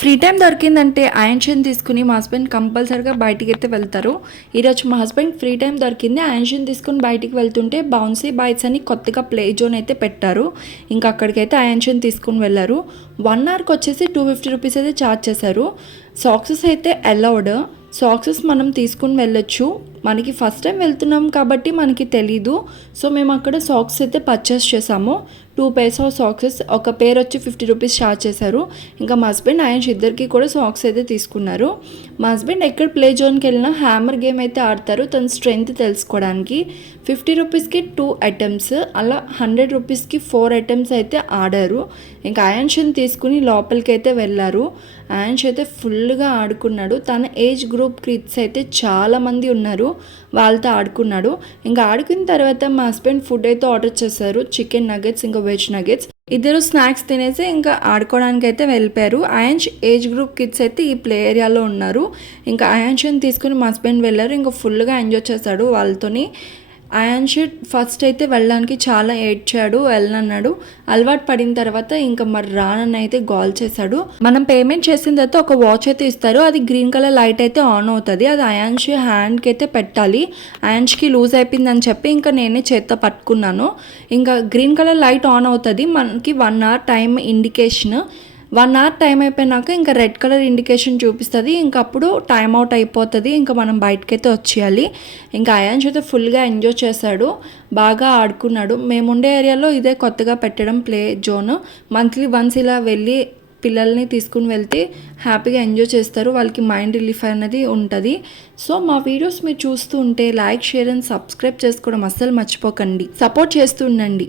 Free time దొరికిందంటే ఆయిన్షన్ తీసుకుని మా హస్బెండ్ కంపల్సరీగా బయటికి అయితే వెళ్తారు. ఈరోజు మా హస్బెండ్ ఫ్రీ టైం దొరికింది, ఆయిన్షన్ తీసుకుని బయటికి వెళ్తుంటే బౌన్సీ బైట్స్ అని కొత్తగా ప్లే జోన్ అయితే పెట్టారు. ఇంకా అక్కడికైతే ఆయిన్షన్ తీసుకుని వెళ్ళారు. 1 అవర్కి వచ్చేసి 250 రూపీస్ అయితే ఛార్జ్ చేశారు. సాక్సెస్ అయితే అలౌడ్, సాక్సెస్ మనం తీసుకుని వెళ్ళొచ్చు. మనకి ఫస్ట్ టైం వెళ్తున్నాం కాబట్టి మనకి తెలీదు. సో మేము అక్కడ సాక్స్ అయితే పర్చేస్ చేసాము. 2 pairs ఆఫ్ సాక్సెస్, ఒక పేర్ వచ్చి 50 రూపీస్ ఛార్జ్ చేశారు. ఇంకా మా హస్బెండ్ ఆయన ఇద్దరికి కూడా సాక్స్ అయితే తీసుకున్నారు. మా హస్బెండ్ ఎక్కడ ప్లే జోన్కి వెళ్ళినా హ్యామర్ గేమ్ అయితే ఆడతారు తన స్ట్రెంగ్త్ తెలుసుకోవడానికి. 50 రూపీస్కి 2 ఐటమ్స్, అలా 100 రూపీస్కి 4 ఐటమ్స్ అయితే ఆడారు. ఇంకా ఆయాన్షన్ తీసుకుని లోపలికి అయితే వెళ్ళారు. ఆయాన్ష్ అయితే ఫుల్గా ఆడుకున్నాడు. తన ఏజ్ గ్రూప్ కిడ్స్ అయితే చాలామంది ఉన్నారు, వాళ్ళతో ఆడుకున్నాడు. ఇంకా ఆడుకున్న తర్వాత మా హస్బెండ్ ఫుడ్ అయితే ఆర్డర్ చేశారు, చికెన్ నగెట్స్ ఇంకా వెజ్ నగెట్స్. ఇద్దరు స్నాక్స్ తినేసి ఇంకా ఆడుకోవడానికి అయితే వెళ్ళిపోయారు. ఆయాన్ష్ ఏజ్ గ్రూప్ కిడ్స్ అయితే ఈ ప్లే ఏరియాలో ఉన్నారు. ఇంకా ఆయాన్షని తీసుకుని మా హస్బెండ్ వెళ్ళారు. ఇంకా ఫుల్గా ఎంజాయ్ చేశాడు వాళ్ళతోని. ఆయాన్ష్ ఫస్ట్ అయితే వెళ్ళడానికి చాలా ఏడ్చాడు, వెళ్ళనన్నాడు. అలవాటు పడిన తర్వాత ఇంకా మరి రానని అయితే కాల్ చేశాడు. మనం పేమెంట్ చేసిన తర్వాత ఒక వాచ్ అయితే ఇస్తారు, అది గ్రీన్ కలర్ లైట్ అయితే ఆన్ అవుతుంది. అది ఆయాన్ష్ హ్యాండ్కి అయితే పెట్టాలి. ఆయాన్ష్కి లూజ్ అయిపోయిందని చెప్పి ఇంకా నేనే చేత్తో పట్టుకున్నాను. ఇంకా గ్రీన్ కలర్ లైట్ ఆన్ అవుతుంది, మనకి 1 hour time indication. 1 hour time అయిపోయినాక ఇంకా రెడ్ కలర్ ఇండికేషన్ చూపిస్తుంది. ఇంకా అప్పుడు టైం అవుట్ అయిపోతుంది, ఇంకా మనం బయటకైతే వచ్చేయాలి. ఇంకా అయాన్ష్ అయితే ఫుల్గా ఎంజాయ్ చేశాడు, బాగా ఆడుకున్నాడు. మేముండే ఏరియాలో ఇదే కొత్తగా పెట్టడం ప్లే జోన్. మంత్లీ వన్స్ ఇలా వెళ్ళి పిల్లల్ని తీసుకుని వెళ్తే హ్యాపీగా ఎంజాయ్ చేస్తారు, వాళ్ళకి మైండ్ రిలీఫ్ అనేది ఉంటుంది. సో మా వీడియోస్ మీరు చూస్తూ ఉంటే లైక్, షేర్ అండ్ సబ్స్క్రైబ్ చేసుకోవడం అస్సలు మర్చిపోకండి. సపోర్ట్ చేస్తూ ఉండండి.